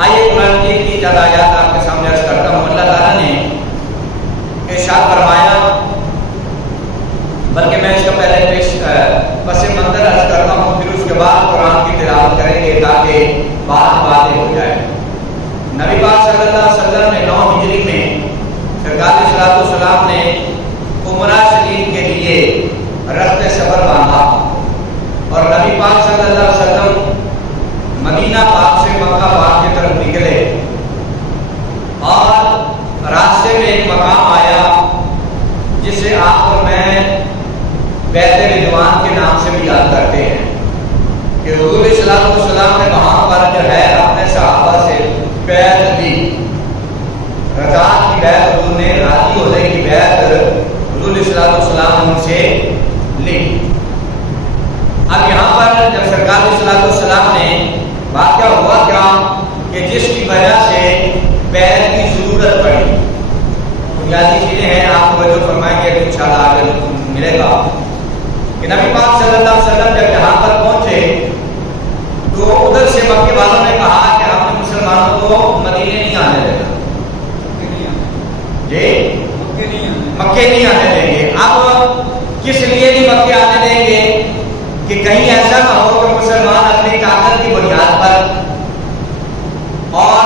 آئیے قرآن مجید کی چند آیات آپ کے سامنے عرض کرتا ہوں۔ اللہ تعالیٰ نے ارشاد فرمایا، بلکہ میں اس کا پہلے پس منظر عرض کرتا ہوں، پھر اس کے بعد قرآن کی تلاوت کریں گے تاکہ باتیں ہو جائے۔ نبی پاک صلی اللہ علیہ وسلم نے 9 ہجری میں سرکار صلی اللہ علیہ وسلم نے عمرہ شریف کے لیے رخت سفر باندھا اور نبی پاک صلی اللہ علیہ وسلم مدینہ پاک سے مکہ پاک کی طرف نکلے اور راستے میں ایک مقام آیا جسے آپ اور میں بیت رضوان کے نام سے بھی یاد کرتے ہیں کہ حضور صلی اللہ علیہ وسلم نے وہاں پر جو ہے اپنے صحابہ سے بیعت دی، رضا کی بیعت، حضور نے راضی ہونے کی بیعت حضور صلی اللہ علیہ وسلم ان سے لی۔ اب یہاں پر جب سرکار صلی اللہ علیہ وسلم نے واقعہ ہوا کیا کہ جس کی وجہ سے بیعت کی ضرورت پڑی، بنیادی چیزیں ہیں، آپ کو جو فرمائیں گے انشاءاللہ آگے ملے گا کہ نبی پاک صلی اللہ علیہ وسلم جب یہاں پر پہنچے تو ادھر سے مکے والوں نے کہا کہ ہم نے مسلمانوں کو مدینے نہیں آنے دینا، جی مکے نہیں آنے دیں گے۔ اب کس لیے نہیں مکے آنے دیں گے کہ کہیں ایسا نہ ہو کہ مسلمان اپنی طاقت کی بنیاد پر، اور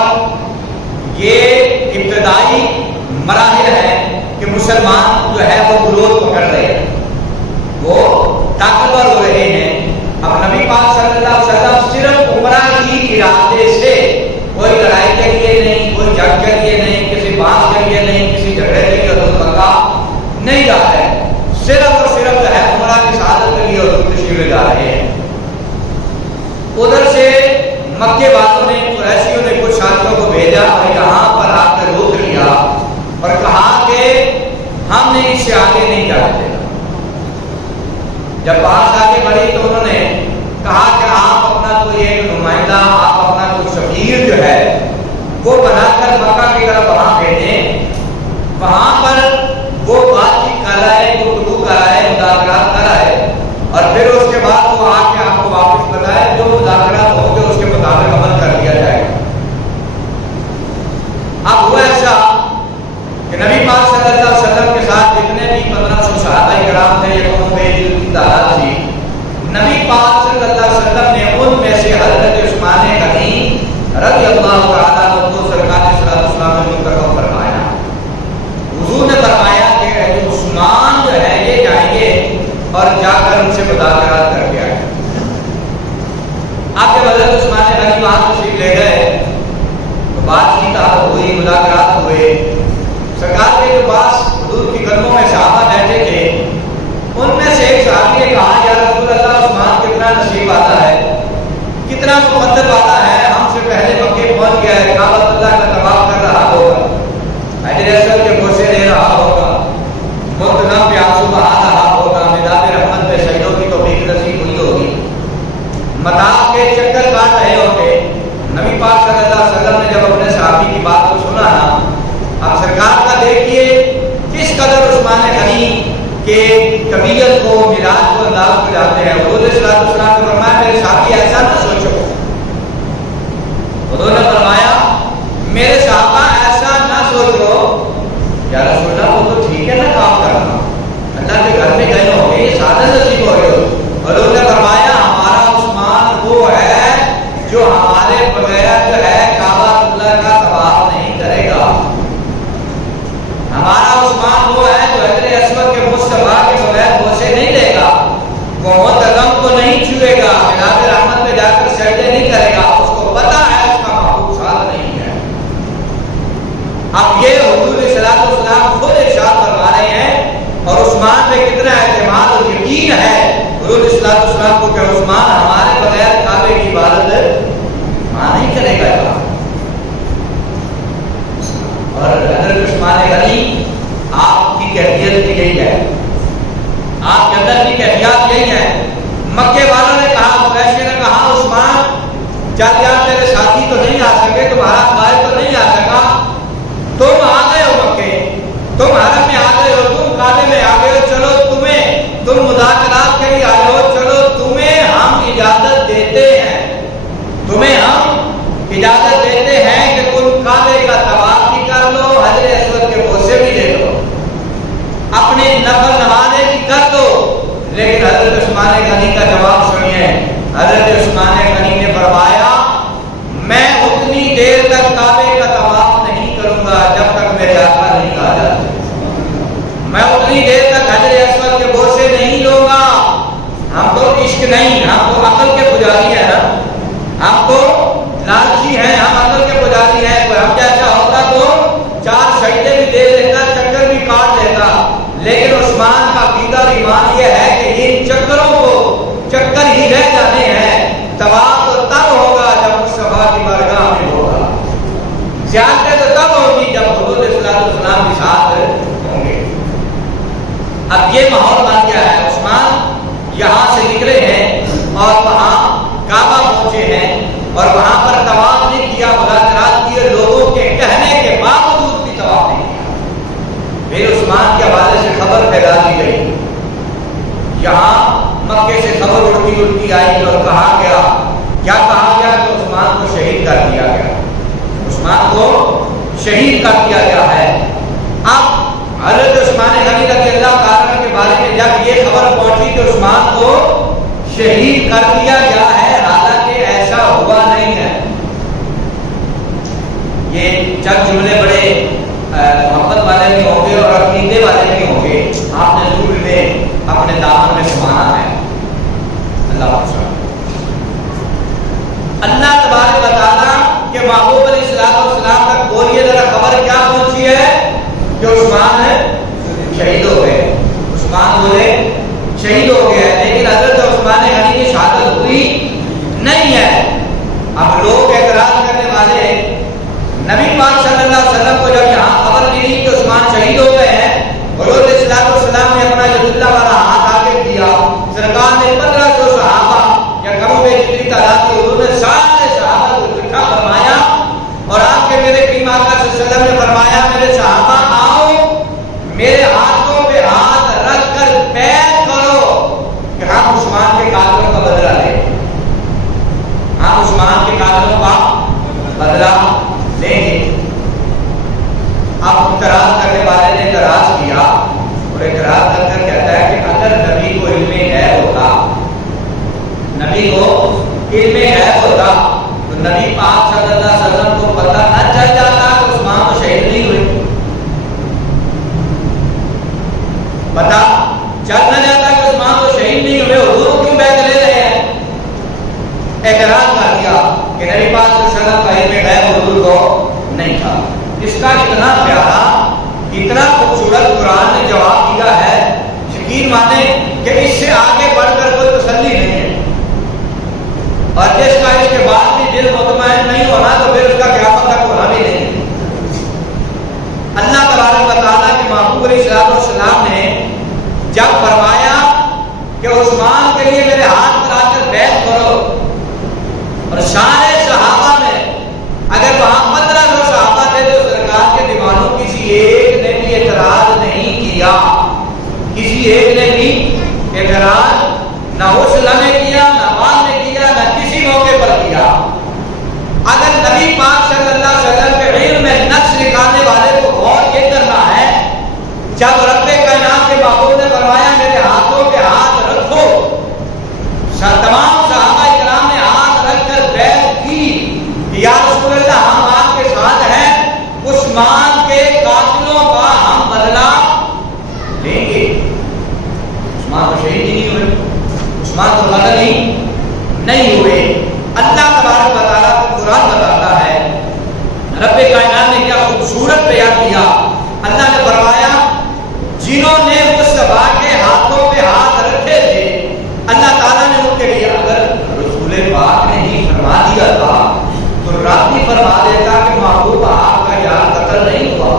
یہ ابتدائی مراحل ہیں کہ مسلمان جو ہے وہ گروہ پکڑ رہے ہیں، وہ طاقتور ہو رہے ہیں۔ اب نبی پاک صلی اللہ علیہ وسلم صرف عمرہ کی ارادے سے، کوئی لڑائی کے لیے نہیں، کوئی جنگ کے لیے نہیں، کسی بات کے لیے نہیں، کسی جھگڑے کے لیے مکہ نہیں جا رہے ہیں، صرف اور صرف جو ہے عمرہ کی سعادت کے لیے تشریف لے جا رہے ہیں۔ ادھر سے مکے والوں نے، قریشیوں نے کچھ ساتھیوں کو بھیجا اور یہاں پر آ کے روک لیا اور کہا کہ ہم نے اس سے آگے نہیں جانے دینا۔ جب بات آگے بڑھی تو انہوں نے کہا کہ آپ اپنا کوئی ایک نمائندہ، آپ اپنا کوئی سفیر جو ہے وہ بنا کر مکہ کی طرف وہاں بھیجیں، وہاں پر وہ بات چیت کر رہا ہے، گفتگو کر رہا ہے، مذاکرات کر رہا ہے، اور پھر اس کے بعد وہ آ کے آپ کو واپس بتائے جو مذاکرات ہوں گے اس کے مطابق عمل کر دیا جائے گا۔ اب ہوا ایسا کہ نبی پاک صلی اللہ علیہ وسلم کے ساتھ جتنے بھی 1500 صحابہ کرام تھے، یہ قوم کی تعداد تھی، نبی پاک صلی اللہ علیہ وسلم نے ان میں سے حضرت عثمان غنی رضی اللہ تعالیٰ عنہ کو سرکار صلی اللہ علیہ وسلم نے منتخب فرمایا۔ حضور نے فرمایا کہ عثمان جو ہے یہ جائیں گے اور جا کر ان سے مذاکرات کر کے آئے۔ آپ جب حضرت عثمان غنی وہاں تشریف لے گئے تو بات چیت ہوئی، مذاکرات ہوئے۔ سرکار کے جو پاس حضور کی قدموں میں صحابہ بیٹھے تھے، ان میں سے ایک صحابی نے کہا، یا رسول اللہ، عثمان کتنا نصیب آتا ہے، کتنا مقدر آتا ہے، ہم سے پہلے مکے پہنچ گیا ہے، کعبۃ اللہ کا طواف کر رہا ہوگا، حجر اسود کے بوسے لے رہا ہوگا، ملتزم پہ آنسو بہا رہا ہوگا، مداد رحمت پہ شہیدوں کی توفیق نصیب ہوئی ہوگی، مطاف کے چکر کاٹ رہے ہوں گے۔ نبی پاک صلی اللہ علیہ وسلم نے جب اپنے صحابی کی بات کو سنا نا، اب سرکار کا دیکھیے کس قدر عثمان غنی کے قبیلت کو، میراث کو انداز کو جاتے ہیں۔ حضور صلی اللہ علیہ وسلم نے فرمایا میرے صحابی ایسا نہ سوچو، حضور نے فرمایا میرے صحابہ ایسا نہ سوچو، یا رسول اللہ وہ تو ٹھیک ہے نا کام کرنا، اللہ کے گھر میں گئے ہوں گے، یہ سعادت نصیب ہو رہے ہو۔ حضور نے فرمایا ہمارا عثمان وہ ہے جو ہمارے بغیر جو ہے کعبہ اللہ کا طواف نہیں کرے گا، ہمارا عثمان وہ ہے جو حجر اسود کے مصطفیٰ کے بغیر بوسے نہیں لے گا، وہ ملتزم کو نہیں چھوئے گا، مداد رحمت میں جا کر سجدے نہیں کرے گا، اس کو پتہ ہے اس کا محبوب ساتھ نہیں ہے۔ اب یہ حضور صلی اللہ علیہ وسلم خود ارشاد فرما رہے ہیں، اور عثمان میں کتنا اعتماد اور یقین ہے حضور صلی اللہ علیہ وسلم کو کہ عثمان ہمارے بغیر کعبے کی عبادت نہیں کرے گا۔ اور حضرت عثمان غنی آپ کی کیفیت بھی یہی ہے، آپ کے اندر بھی کیفیت یہی ہے۔ مکے والوں نے کہا، قریشی نے کہا عثمان چل یار تیرے ساتھی تو نہیں آ سکے، تمہارا قائد تو نہیں آ سکا، تم آ گئے ہو مکے، تم حرم میں آ گئے ہو، تم کعبے میں آ گئے ہو، چلو تم مذاکرات کے لیے آئے ہو، چلو تمہیں ہم اجازت دیتے ہیں، تمہیں ہم اجازت دیتے ہیں عثمان غنی کا جواب سنیے. حضرت عثمان غنی نے فرمایا میں اتنی دیر تک کعبے کا طواف نہیں کروں گا جب تک میرے آقا نہیں آ جاتے. میں اتنی دیر تک حجر اسود کے بوسے نہیں لوں گا. ہم تو عشق نہیں, ہم تو عقل کے پجاری ہیں نا, ہم تو لالچی ہیں, ہم عقل کے پجاری ہیں. ہم جیسا ہوتا تو 4 سجدے بھی دے لیتا, چکر بھی کاٹ لیتا. لیکن عثمان کا عقیدہ اور ایمان یہ ہے کہ ان چکروں کو چکر ہی رہ جانے ہیں. طواف تو تب ہوگا جب مصطفیٰ کی بارگاہ میں ہوگا. زیارتیں تو تب ہوگی جب حضور صلی اللہ علیہ وسلم کے ساتھ ہوں گے. اب یہ ماحول بن گیا ہے. عثمان یہاں سے نکلے ہیں اور وہاں کعبہ پہنچے ہیں اور وہاں پر طواف نہیں کیا, مذاکرات کیے, لوگوں کے کہنے کے باوجود بھی طواف نہیں کیا. پھر عثمان کے حوالے سے خبر پھیلا دی گئی. یہاں مکے سے خبر اڑتی آئی اور کہا گیا, کیا کہا گیا کہ عثمان کو شہید کر دیا گیا. عثمان کو شہید کر دیا گیا ہے. اب حضرت عثمان غنی رضی اللہ تعالیٰ کے بارے میں جب یہ خبر پہنچی کہ عثمان کو شہید کر دیا گیا ہے, حالانکہ ایسا ہوا نہیں ہے. یہ چند جملے بڑے محبت والے بھی ہوں گے اور عقیدے والے بھی ہوں گے, آپ نے ضرور انہیں اپنے دامن میں سمانا ہے. اللہ تبارک و تعالیٰ کے محبوب علیہ السلام تک بولیے ذرا خبر کیا پہنچی ہے کہ عثمان شہید ہو گئے. عثمان بولے شہید ہو گئے, لیکن حضرت عثمان غنی کی شہادت ہوئی نہیں ہے. اب لوگ اعتراض کرنے والے نبی پاک صلی اللہ علیہ وسلم کو جب یہاں خبر ملی کہ عثمان شہید ہو گئے ہیں, حضور علیہ السلام نے اپنا ید اللہ والا ہاتھ آگے کیا. سرکار نے 1500 صحابہ یا کم و بیش جتنی تعداد کی حضور نے سارے صحابہ کو اکٹھا فرمایا اور آپ کے میرے کریم آقا صلی اللہ علیہ وسلم نے فرمایا میرے صحابہ آؤ, میرے ہاتھوں پہ ہاتھ رکھ کر بیعت کرو کہ ہم عثمان کے قاتلوں کا بدلہ لیں, ہم عثمان کے قاتلوں کا بدلہ لیں گے. اب اعتراض کرنے والے نے اعتراض کیا اور اعتراض کر کر کہتا ہے کہ اگر نبی کو علم غیب ہوتا, نبی کو علم غیب ہوتا تو نبی پاک صلی اللہ علیہ وسلم کو پتہ نہ چل جاتا کہ عثمان کو شہید نہیں ہوئے, پتہ چل نہ جاتا کہ عثمان کو شہید نہیں ہوئے, حضور کیوں بیعت لے رہے ہیں. اعتراض کر دیا کہ نبی پاک صلی اللہ علیہ وسلم کا علم غیب حضور کو نہیں تھا. اس کا اتنا پیارا اتنا خوبصورت قرآن نے جواب دیا ہے, یقین مانے کہ اس سے آگے بڑھ کر کوئی تسلی نہیں ہے. اور جس کا اس کے بعد بھی دل مطمئن نہیں ہونا تو پھر اس کا قیامت تک ہونا بھی نہیں. اللہ تبارک و تعالیٰ کے محبوب علیہ السلام نے جب فرمایا کہ عثمان کے لیے میرے ہاتھ پر آ کر بیعت کرو, اور سارے صحابہ میں اگر وہاں 1500 صحابہ تھے تو سرکار کے دیوانوں کسی ایک نے بھی اعتراض نہیں کیا, کسی ایک نے بھی اعتراض نہ حسن نے کیا, نہ بعد نے کیا, نہ کسی موقع پر کیا. اگر نبی پاک صلی اللہ علیہ وسلم کے علم میں نقص نکالنے والے کو غور یہ کرنا ہے, جب رب کائنات کے محبوب نے فرمایا میرے ہاتھوں پہ ہاتھ رکھو, تمام صحابہ کرام نے ہاتھ رکھ کر بیعت کی یا رسول اللہ ہم آپ کے ساتھ ہیں, عثمان کے قاتلوں کا ہم بدلہ لیں گے. عثمان کو شہید نہیں ہوئے, عثمان کو قتل نہیں ہوئے. اللہ تبارک و تعالیٰ کو قرآن بتاتا ہے, رب کائنات نے کیا خوبصورت بیان کیا. اللہ نے فرمایا جنہوں نے مصطفیٰ کے ہاتھوں پہ ہاتھ رکھے تھے, اللہ تعالیٰ نے ان کے لیے اگر رسول پاک نے ہی فرما دیا تھا تو رب بھی فرما دیتا کہ محبوب آپ کا یار قتل نہیں ہوا,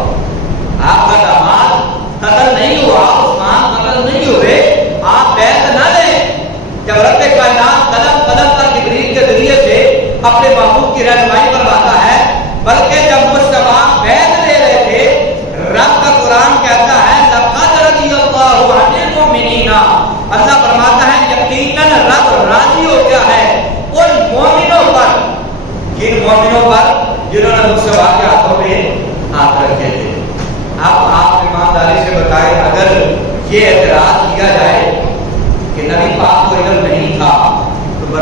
آپ کا داماد قتل نہیں ہوا, عثمان قتل نہیں ہوئے, آپ بیعت نہ لیں. جب رب کائنات قدم قدم پر جبریل کے ذریعے سے اپنے محبوب کی رہنمائی فرماتا ہے, بلکہ جب مصطفیٰ بیعت لے رہے تھے رب کا قرآن کہتا ہے لقد رضی اللہ عن المؤمنین, اللہ فرماتا ہے یقیناً رب راضی ہو گیا ہے ان مومنوں پر, کن مومنوں پر جنہوں نے مصطفیٰ کے ہاتھوں پہ ہاتھ رکھے تھے. اب آپ ایمانداری سے بتائیں اگر یہ اعتراض کیا جائے کہ نبی پاک کو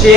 6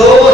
2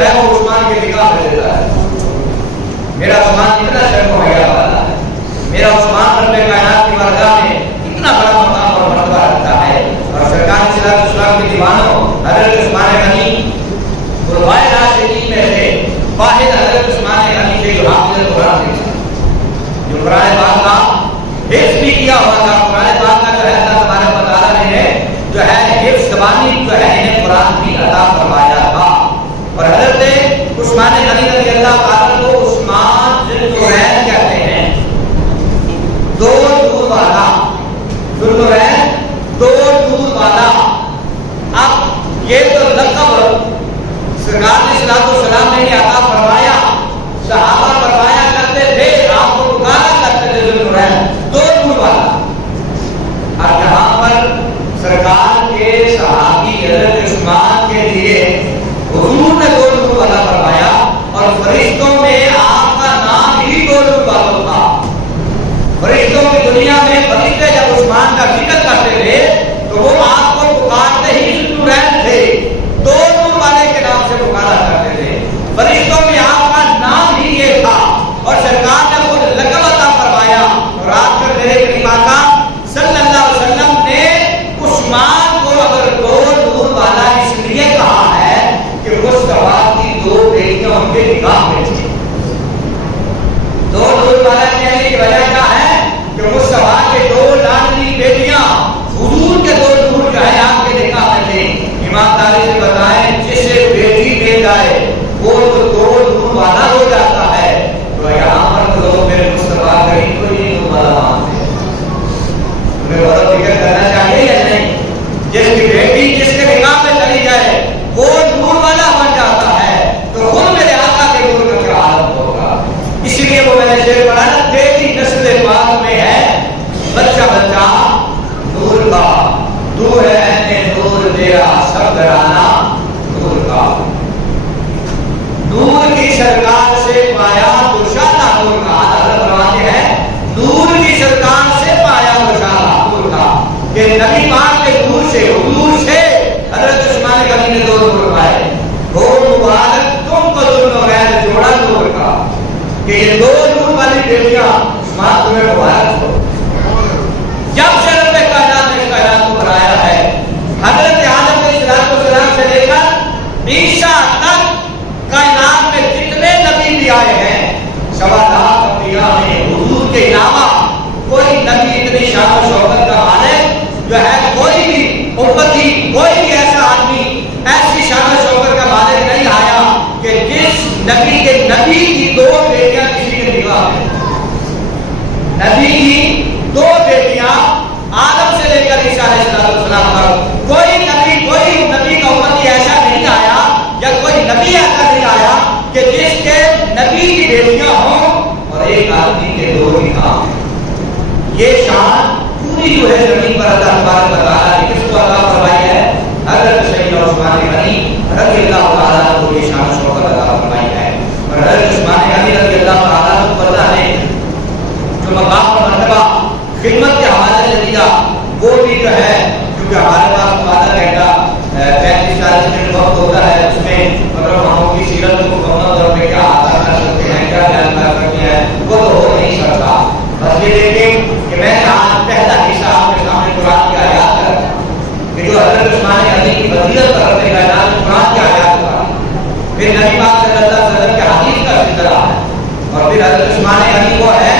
جو ہے وہ عثمان کے نگاہ میں دیتا ہے. میرا عثمان اتنا شرم مہیا والا ہے, میرا عثمان رب کائنات کی بارگاہ میں اتنا بڑا مقام اور مرتبہ رکھتا ہے. اور سرکار صلی اللہ علیہ وسلم کے دیوانوں حضرت عثمان غنی قربائے راشدین میں سے واحد حضرت عثمان غنی تھے جو حافظ قرآن تھے, جو قرآن پاک کا حفظ بھی کیا ہوا تھا. قرآن پاک کا جو ہے اللہ تبارک و تعالیٰ نے جو ہے حفظ زبانی جو ہے انہیں قرآن بھی عطا فرمایا تھا. اور حضرت عثمان غنی رضی اللہ تعالیٰ کو عثمان ذوالنورین کہتے ہیں, دو نور والا, ذوالنورین دو نور والا. اب یہ تو لقب سرکار نے صلی اللہ علیہ وسلم نے عطا فرمایا, صحابہ فرمایا کرتے تھے, آپ کو پکارا کرتے تھے ذوالنورین دو نور والا. اور یہاں پر سرکار کے صحابی حضرت عثمان کے لیے حضور نے دو نور والا فرمایا, اور فرشتوں میں آپ کا نام ہی دو نور والا تھا. فرشتوں کی دنیا میں فرشتے جب عثمان کا ذکر کرتے تھے تو وہ آپ کو پکارتے ہی ذوالنورین تھے, دو نور والے کے نام سے پکارا کرتے تھے. فرشتوں میں آپ کا نام ہی یہ تھا, اور سرکار نے خود لقب عطا فرمایا. اور آج کل میرے کریم آقا صلی اللہ علیہ وسلم نے عثمان کو اگر دو نور والا اس لیے کہا ہے کہ مصطفیٰ کی دو بیٹیاں ان کے نگاہ میں تھیں. دو نور والا کہنے کی وجہ کیا ہے کہ مصطفیٰ کے دو لاڈلی بیٹیاں حضور کے دو نور جو ہے آپ کے نگاہ میں تھے. ایمانداری سے بتائیں, جسے بیٹی مل جائے وہ تو دو نور والا ہو جاتا ہے. تو یہاں پر لوگ میرے مصطفیٰ کریم کو ہی نور والا مانتے ہیں. انہیں بہت فکر کرنا چاہیے یا نہیں؟ جس کی بیٹی جس کے نگاہ میں چلی جائے وہ نور والا بن جاتا ہے, تو خود میرے آقا کے نور کا کیا حالت ہوگا. اسی لیے وہ میں نے شعر پڑھا نا, تیری نسل پاک میں ہے بچہ بچہ نور کا, تو ہے نور تیرا سب گھرانہ نور کا. نور کی سرکار سے پایا دوشالہ نور کا. حضرت فرماتے ہیں نور کی سرکار سے پایا دوشالہ نور کا, کہ نبی پاک کے نور سے حضور سے حضرت عثمان غنی نے دو نور پائے. دو مبارک تم کو ذوالنورین جوڑا نور کا, کہ یہ دو نور والی بیٹیاں عثمان تمہیں مبارک ہو. جب سے رب کائنات نے کائنات کو بنایا ہے, حضرت آدم علیہ السلام سے لے کر عیسیٰ تک کائنات میں جتنے نبی بھی آئے ہیں, 1.25 انبیاء میں حضور کے علاوہ کوئی نبی اتنی شان و شوکت کا مالک جو ہے, کوئی بھی امتی, کوئی بھی ایسا آدمی ایسی شان و شوکت کا مالک نہیں آیا کہ جس نبی کے نبی کی دو بیٹیاں کسی کے نگاہ میں. نبی کی دو بیٹیاں آدم سے لے کر عیسیٰ علیہ السلام تک کوئی نبی کا امتی ایسا نہیں آیا, یا کوئی نبی ایسا نہیں آیا کہ جس کے نبی کی بیٹیاں ہوں اور ایک آدمی کے دو نگاہ. یہ شان پوری جو ہے زمین پر اللہ تبارک و تعالیٰ نے کس کو عطا فرمائی ہے؟ حضرت سیدنا عثمان غنی رضی اللہ تعالیٰ کو یہ شان و شوکت عطا فرمائی ہے. اور حضرت عثمان غنی رضی اللہ تعالیٰ کو اللہ نے جو مقام اور مرتبہ خدمت کے حوالے سے دیا وہ بھی جو ہے, کیونکہ ہمارے پاس آدھا گھنٹہ 35-40 منٹ وقت ہوتا ہے, اس میں مطلب ہم کی سیرت کو مکمل طور پہ کیا عطا کر سکتے ہیں, کیا بیان کر سکتے ہیں, وہ تو ہو نہیں سکتا. بس یہ دیکھیں کہ میں نے آج پہلا حصہ آپ کے سامنے قرآن کی آیات کر کہ جو حضرت عثمان غنی کی فضیلت پر رب کائنات قرآن کی آیات کا, پھر نبی پاک صلی اللہ علیہ وسلم کے حدیث کا ذکر ہے, اور پھر حضرت عثمان غنی کو ہے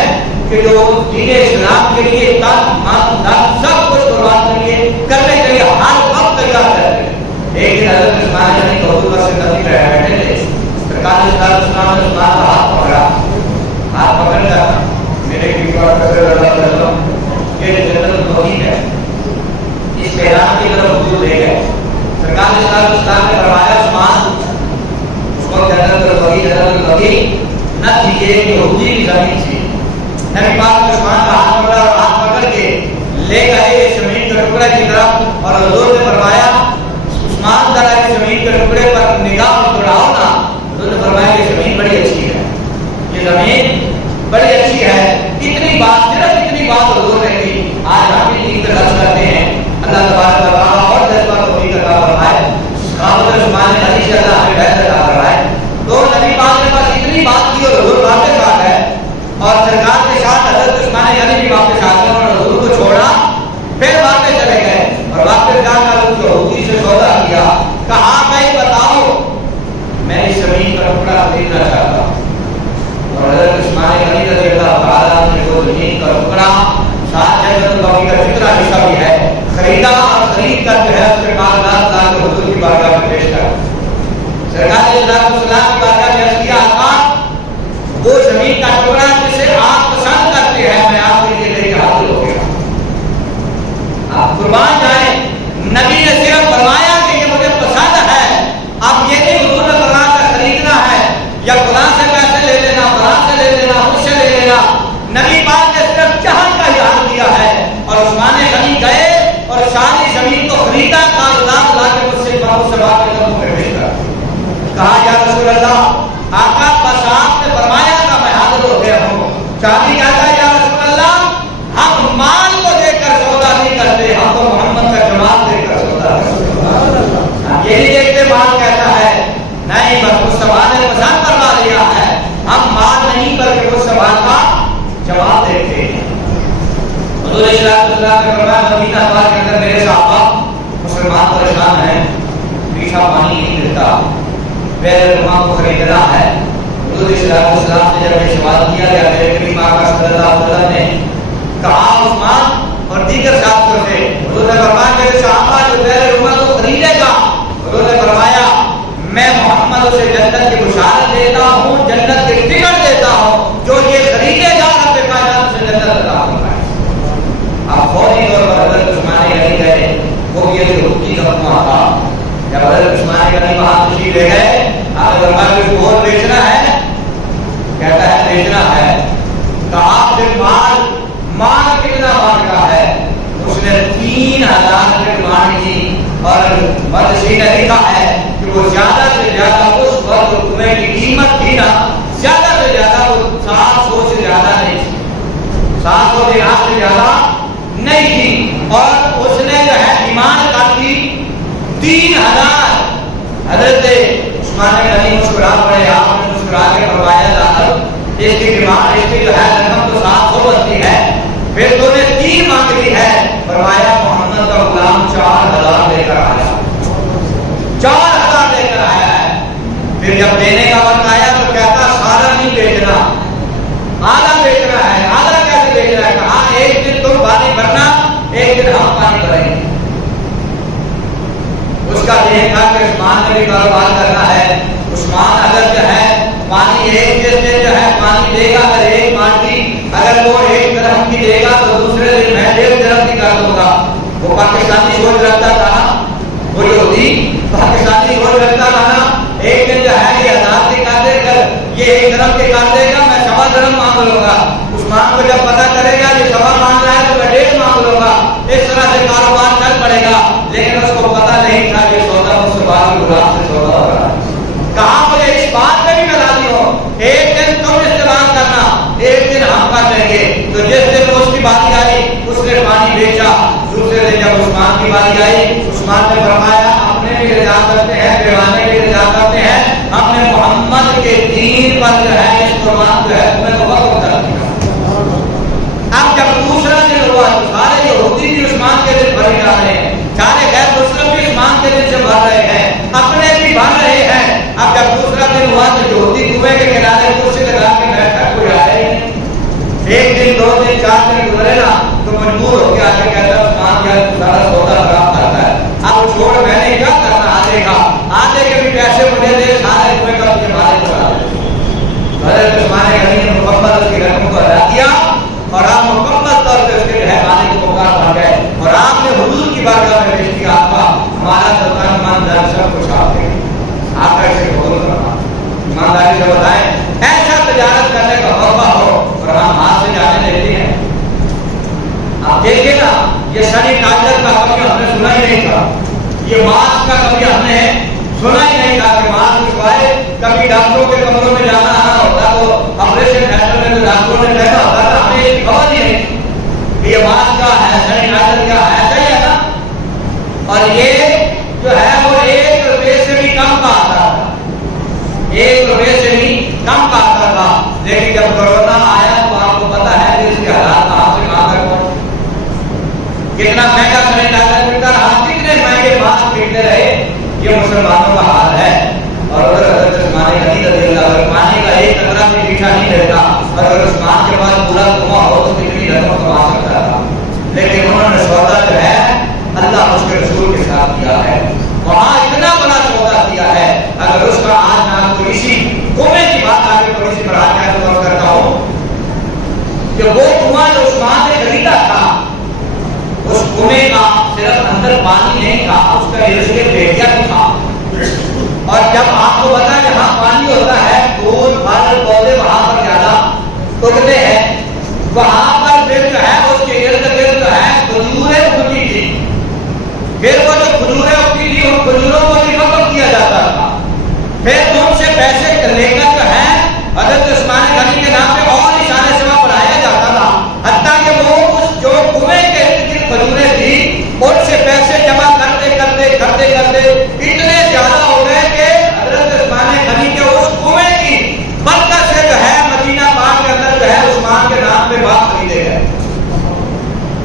کہ جو دین اسلام کے لیے تن من دھن سب کچھ قربان کرنے کے لیے ہر وقت تیار رہتے ہیں. ایک دن حضرت عثمان غنی کو حضور پر سے نبی بیٹھے تھے, سرکار نے صلی اللہ علیہ وسلم کا ہاتھ پکڑا, ہاتھ پکڑ کر میرے کی بات کر رہا ہوں کہ جنت التوحید ہے, اس میدان کی طرف حضور لے گئے. سرکار نے صلی اللہ علیہ وسلم نے فرمایا عثمان اس کو جنت التوحید نہ تھی, یہ یہودی کی زمین تھی. نبی پاک نے عثمان کا ہاتھ پکڑا اور ہاتھ پکڑ کے لے گئے زمین کے ٹکڑے کی طرف, اور حضور نے فرمایا عثمان ذرا اس زمین کے ٹکڑے پر نگاہ دوڑاؤ نا. حضور نے فرمایا یہ زمین بڑی اچھی ہے, یہ زمین بڑی اچھی ہے. اتنی بات, صرف اتنی بات حضور نے کی. آج ہم بھی دین پر عرض کرتے ہیں, اللہ تبارک و تعالیٰ اور جذبہ توفیق عطا فرمائے. عثمان غنی سے اللہ ہمیں بہتر عطا فرمائے. صحابی کہتا ہے یا رسول اللہ ہم مال کو دیکھ کر سودا نہیں کرتے، ہم تو محمد کا جمال دیکھ کر سودا کرتے۔ یہ نہیں دیکھتے مال کہتا ہے، نہیں بس مصطفیٰ نے پسند فرما لیا ہے، ہم مال نہیں بلکہ مصطفیٰ کا جمال دیکھتے ہیں۔ حضور صلی اللہ علیہ وسلم نے فرمایا مدینہ پاک کے اندر میرے صحابہ مسلمان پریشان ہیں، میٹھا پانی نہیں ملتا، پہلے رما کو خریدنا ہے۔ حضور صلی اللہ علیہ وسلم نے جب یہ سوال کیا گیا میرے کریم آقا صلی اللہ علیہ وسلم نے کہا عثمان اور دیگر ساتھیوں سے، حضور نے فرمایا کہ صحابہ جو پہلے رما کو خریدے گا، حضور نے فرمایا میں محمد اسے جنت کی بشارت دیتا ہوں، جنت کی ٹکٹ دیتا ہوں، جو یہ خریدے گا رب کائنات سے جنت عطا فرمائے۔ آپ فوری طور پر حضرت عثمان غنی گئے، وہ یہ یہودی کا خواہ تھا، جب حضرت عثمان غنی وہاں تشریف لے گئے، آپ فرمایا کہ گول بیچنا ہے، کہتا ہے بیچنا ہے، کہا کہ مال کتنا مال کا ہے؟ اس نے 3000 کی مان دی، اور مدرسی نے لکھا ہے کہ وہ زیادہ سے زیادہ اس وقت تمہیں کی قیمت تھی نا، زیادہ سے زیادہ وہ 700 سے زیادہ نہیں تھی، 700 دینار سے زیادہ نہیں تھی، اور اس نے جو ہے ڈیمانڈ کر دی 3000۔ حضرت عثمان غنی مسکرا پڑے، آپ نے مسکرا کے فرمایا لاحق اس کی ڈیمانڈ، اس کی جو ہے رقم تو 700 بنتی ہے، پھر تو نے 3 مانگ لی ہے۔ فرمایا محمد کا غلام 4000 لے کر آیا، 4000 لے کر آیا ہے۔ پھر جب دینے کا وقت آیا تو کہتا سارا نہیں بیچنا، آدھا بیچنا ہے۔ آدھا کیسے بیچنا ہے؟ کہا ایک دن تم پانی بھرنا، ایک دن ہم پانی بھریں گے۔ اس کا ذہن تھا کہ عثمان نے بھی کاروبار کرنا ہے، عثمان اگر جو ہے پانی ایک دن جو ہے پانی دے گا، اگر ایک بالٹی اگر وہ 1 درہم کی دے گا تو دوسرے دن میں 1.5 درہم کی کر دوں گا۔ وہ پاکستانی سوچ رکھتا تھا نا، وہ یہودی پاکستانی سوچ رکھتا تھا نا، ایک دن جو ہے یہ 1000 کی کر دے کر یہ 1 درہم کی کر دے گا، میں 1.25 درہم مانگ لوں گا۔ عثمان کو جب پتا کرے گا یہ 1.25 مانگ رہا ہے تو میں 1.5 مانگ لوں گا، اس طرح سے کاروبار چل پڑے گا۔ لیکن اس کو پتا نہیں تھا کہ سودا مصطفیٰ کی غلام سے سودا ہو رہا ہے۔ کہاں مجھے اس بات میں بھی میں راضی ہوں، ایک دن تم استعمال کرنا، ایک دن ہم کر لیں گے۔ تو جس دن اس کی باری آئی اس نے پانی بیچا، دوسرے دن جب عثمان کی باری آئی عثمان نے فرمایا اپنے بھی رضا کرتے ہیں، پیوانے بھی رضا کرتے ہیں، اپنے محمد کے دین پر جو ہے اس قربان جو ہے تمہیں تو وقت کر دیا۔ اب جب دوسرا دن ہوا تو سارے یہودی بھی عثمان کے دن بھرے جا رہے ہیں، سارے غیر مسلم بھی عثمان کے دن سے بھر رہے ہیں، اپنے بھی بھر رہے ہیں۔ اب جب دوسرا دن ہوا تو یہودی کنویں کے کنارے کرسی لگا کے بیٹھا، کوئی آیا ہی نہیں۔ 1 دن 2 دن 4 دن گزرے نا تو مجبور ہو کے آ کے کہتا عثمان کیا سارا سودا خراب کرتا ہے، اب چھوڑ میں نے کیا کرنا، آدھے کا آدھے کے بھی پیسے مجھے دے، سارے کنویں کا مجھے مالک بنا دے۔ حضرت عثمان غنی نے مکمل اس کی رقم کو ادا کیا اور آپ مکمل طور پہ اس کے ہے مالک کو پکار بن گئے، اور آپ نے حضور کی بارگاہ میں پیش کیا آپ کا ہمارا سلطان ایماندار سب کچھ آپ کے آپ کا اسے بہت رہا۔ ایمانداری سے بتائیں ایسا تجارت کرنے کا موقع ہو اور ہم ہاتھ سے جانے دیتے ہیں۔ آپ دیکھیں نا یہ سینیٹائزر کا کبھی ہم نے سنا ہی نہیں تھا، یہ ماسک کا کبھی ہم نے سنا ہی نہیں تھا کہ ماسک سوائے کبھی ڈاکٹروں کے کمروں میں جانا آنا ہوتا تو آپریشن تھیٹر میں تو ڈاکٹروں نے کہا ہوتا تھا، ہمیں یہ خبر ہی نہیں کہ یہ ماسک کا ہے، سینیٹائزر کا ہے، ایسا ہی ہے نا۔ اور یہ جو ہے وہ 1 روپے سے بھی کم کا آتا تھا، 1 روپے سے بھی کم کا آتا تھا، لیکن جب کورونا آیا تو آپ کو پتا ہے کہ اس کے حالات کہاں سے کہاں تک پہنچے، کتنا مہنگا سینیٹائزر ملتا رہا، کتنے مہنگے ماسک ملتے رہے۔ یہ مسلمانوں کا حال ہے۔ اور اگر حضرت عثمان غنی رضی اللہ عنہ پانی کا 1 قطرہ بھی میٹھا نہیں رہتا، اور اگر عثمان کے پاس پورا کنواں ہو تو کتنی رقم کما سکتا تھا، لیکن انہوں نے سودا جو ہے اللہ اس کے رسول کے ساتھ کیا ہے، وہاں اتنا بڑا سودا کیا ہے۔ اگر اس کا آج میں آپ کو اسی کنویں کی بات آگے تھوڑی سی بڑھا کے عرض کرتا ہوں کہ وہ کنواں جو عثمان نے خریدا تھا، اس کنویں کا صرف اندر پانی نہیں تھا، اس کا ارد گرد بیٹیا بھی تھا۔ اور جب آپ کو پتا جہاں پانی ہوتا ہے پھول پھل پودے وہاں پر زیادہ اگتے ہیں، وہاں پر پھر جو ہے اس کے ارد گرد جو ہے کھجوریں اگتی تھی، پھر وہ جو کھجوریں اگتی تھی ان کھجوروں کو بھی وقف کیا جاتا تھا، پھر ان سے پیسے لے کر جو ہے حضرت عثمان غنی کے نام پہ اور اشارے سوا پڑھائے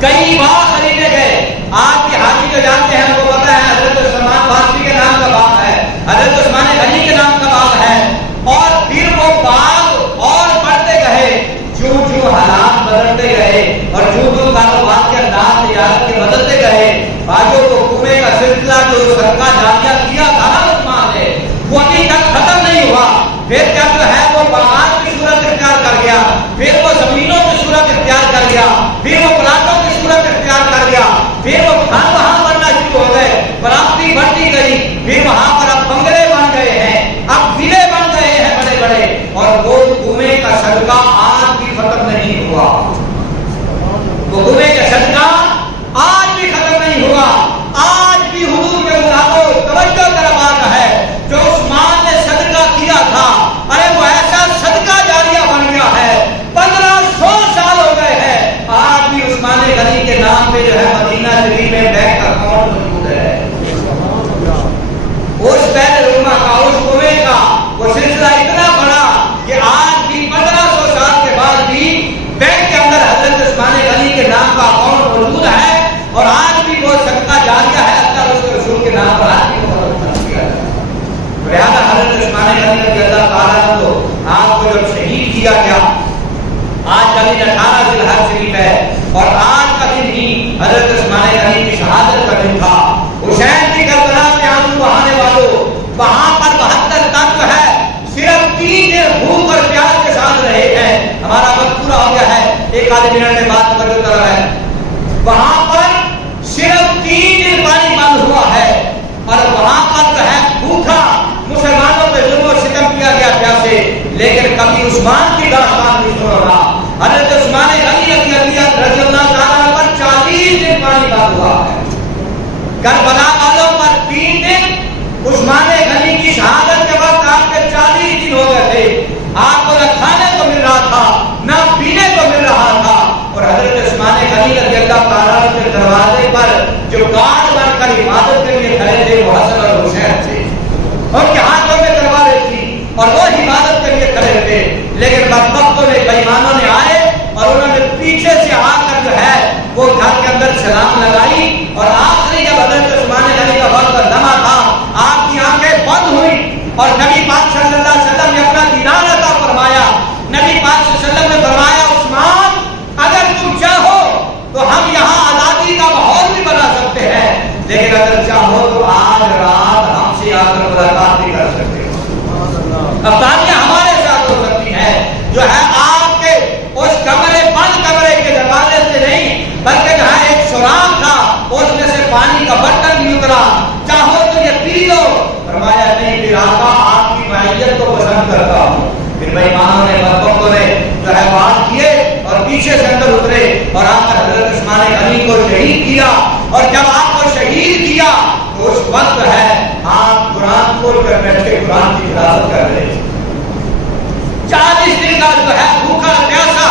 کئی باغ خریدے گئے. آپ کے حاجی جو جانتے ہیں ان کو پتا ہے حضرت سلمان فارسی کے نام کا باغ ہے, حضرت عثمان غنی کے نام کا باغ ہے. اور پھر وہ باغ اور بڑھتے گئے, جو حالات بدلتے گئے اور جو کاروبار کے انداز تجارت کے بدلتے گئے. باجوں کو کنویں کا سلسلہ جو صدقہ جاریہ کیا تھا نا عثمان نے, وہ ابھی تک ختم نہیں ہوا. پھر کیا جو ہے وہ باغات کی صورت اختیار کر گیا, پھر وہ زمینوں کی صورت اختیار کر گیا, پھر وہ پلاٹوں کی صورت اختیار کر گیا, پھر وہ گھر وہاں بننا شروع ہو گئے, پراپرٹی بڑھتی گئی, پھر وہاں پر اب بنگلے بن گئے ہیں, اب ویلے بن گئے ہیں بڑے بڑے. اور وہ کنویں کا صدقہ آج بھی ختم نہیں ہوا, وہ کنویں کا صدقہ آج بھی ختم نہیں ہوا. آج بھی حضور کے مطابق توجہ کا بات ہے, جو عثمان نے صدقہ کیا تھا, ارے وہ ایسا صدقہ جاریہ بن گیا ہے, 1500 سال ہو گئے ہیں. آج بھی عثمان غنی کے نام پہ جو ہے مدینہ شریف میں بینک اکاؤنٹ موجود ہے. اس پہلے روما کا, اس کنویں کا وہ سلسلہ اتنا بڑا کہ آج بھی 1500 سال کے بعد بھی بینک کے اندر حضرت عثمان غنی کے نام کا اکاؤنٹ موجود ہے. اور آج بھی وہ صدقہ جاریہ ہے, اللہ اس کے رسول کے نام پر آج بھی کیا جاتا ہے. لہٰذا حضرت عثمان غنی رضی اللہ تعالیٰ عنہ کو آپ کو جب شہید کیا گیا, آج کا دن 18 ذی الحج شریف ہے, اور آج کا دن ہی حضرت عثمان غنی کی شہادت کا دن تھا. حسین کی کربلا کے آنسو بہانے والوں, وہاں پر 72 تن جو ہے صرف 3 دن بھوک اور پیاس کے ساتھ رہے ہیں. ہمارا وقت پورا ہو گیا ہے, ایک آدھے منٹ میں بات پر جو طرح ہے. وہاں پر صرف 3 دن پانی بند ہوا ہے, اور وہاں پر جو ہے بھوکا مسلمانوں پہ ظلم و ستم کیا گیا پیاسے, لیکن کبھی عثمان کی داستان نہیں سن رہا. حضرت عثمان غنی رضی اللہ تعالیٰ پر 40 دن پانی بند ہوا ہے. کربلا والوں پر 3 دن, عثمان غنی کی شہادت کے وقت آپ کے 40 دن ہو گئے تھے. آپ کو نہ کھانے کو مل رہا تھا, نہ پینے کو مل رہا تھا. اور حضرت عثمان غنی رضی اللہ تعالیٰ کے دروازے پر جو گارڈ بن کر حفاظت کے لیے کھڑے تھے وہ حسن اور حسین تھے. ان کے ہاتھوں میں تلواریں تھی اور وہ حفاظت کے لیے کھڑے تھے. لیکن بدبختوں نے, بےایمانوں نے آئے اور انہوں نے پیچھے سے آ کر جو ہے وہ گھر کے اندر چھلانگ لگائی. اور آخری جب حضرت عثمان غنی کا وقت لمحہ تھا, آپ کی آنکھیں بند ہوئی اور نبی پاک صلی اللہ علیہ وسلم نے اپنا دیدار عطا فرمایا. نبی پاک صلی اللہ علیہ وسلم نے فرمایا, عثمان اگر تم چاہو تو ہم یہاں آزادی کا ماحول بھی بنا سکتے ہیں, لیکن اگر چاہو تو آج رات ہم سے آ کر ملاقات بھی کر سکتے ہو. افغانیاں ہمارے ساتھ ہو سکتی ہیں, جو ہے آپ کے اس کمرے, بند کمرے کے دروازے سے نہیں, بلکہ جہاں ایک سوراخ تھا اس میں سے پانی کا بٹن بھی اترا, چاہو تو یہ پی لو. فرمایا نہیں, پھر آقا آپ کی معیت کو پسند کرتا ہوں. پھر بےایمانوں نے, بدبختوں نے جو ہے بات کیے اور پیچھے سے اندر اترے اور آ کر حضرت عثمان غنی کو شہید کیا. اور جب آپ کو شہید کیا تو اس وقت ہے آپ قرآن کھول کر بیٹھے قرآن کی تلاوت کر رہے تھے. 40 دن کا جو ہے بھوکا پیاسا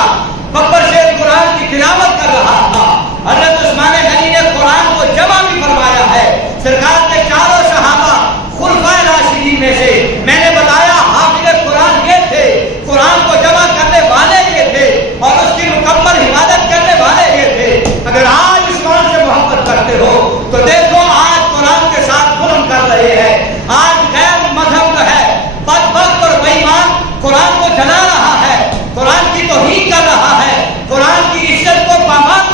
ببر سے قرآن کی تلاوت کر رہا تھا. حضرت عثمان غنی نے قرآن کو جمع بھی فرمایا ہے. سرکار کے 4 صحابہ خلفائے راشدین میں سے میں نے بتایا حافظ قرآن یہ تھے, قرآن کو جمع کرنے والے یہ تھے, اور اس کی مکمل حفاظت کرنے والے یہ تھے. اگر آج عثمان سے محبت کرتے ہو تو دیکھو آج قرآن کے ساتھ ظلم کر رہے ہیں. آج غیر مذہب جو ہے بدبخت اور بےایمان قرآن کو جلا رہا ہے, قرآن کی توہین کر رہا ہے, قرآن کی عزت کو پامال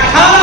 18